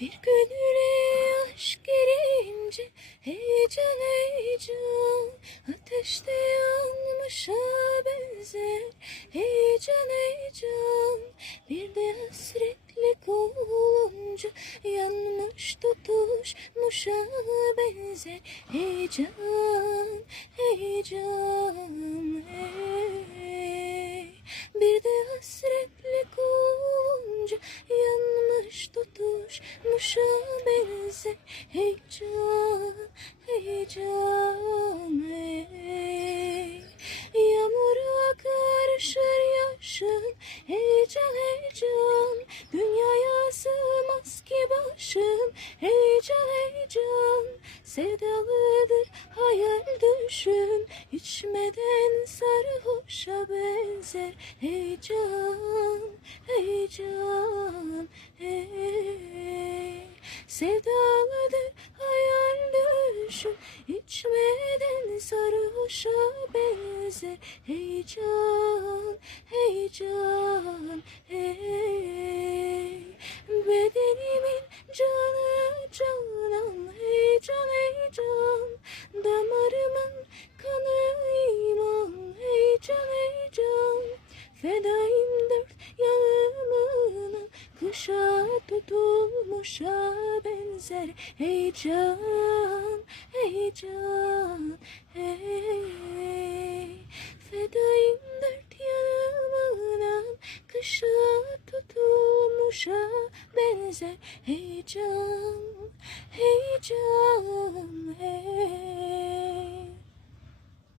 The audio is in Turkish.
Bir gönüle aşk girince heyecan heyecan, ateşte yanmışa benzer heyecan heyecan. Bir de hasretlik olunca yanmış tutuşmuşa benzer heyecan heyecan hey. Bir de hasretlik olunca yanmış tutuşmuşa benzer heyecan heyecan hey. Yağmura karışır yaşım heyecan heyecan, dünyaya sığmaz ki başım heyecan heyecan. Sevdalıdır hayal düşüm, içmeden sarhoşa benzer heyecan heyecan hey. Sevdalıdır hayal düşüm, içmeden sarhoşa benzer heyecan heyecan hey. Bedenimin canı canan heyecan heyecan, damarımın kanı iman heyecan heyecan. Fedayım dört yanımın kışa tutulmuşa benzer heyecan heyecan hey. Fedayım dört yanımın kışa tutulmuşa benzer heyecan heyecan hey.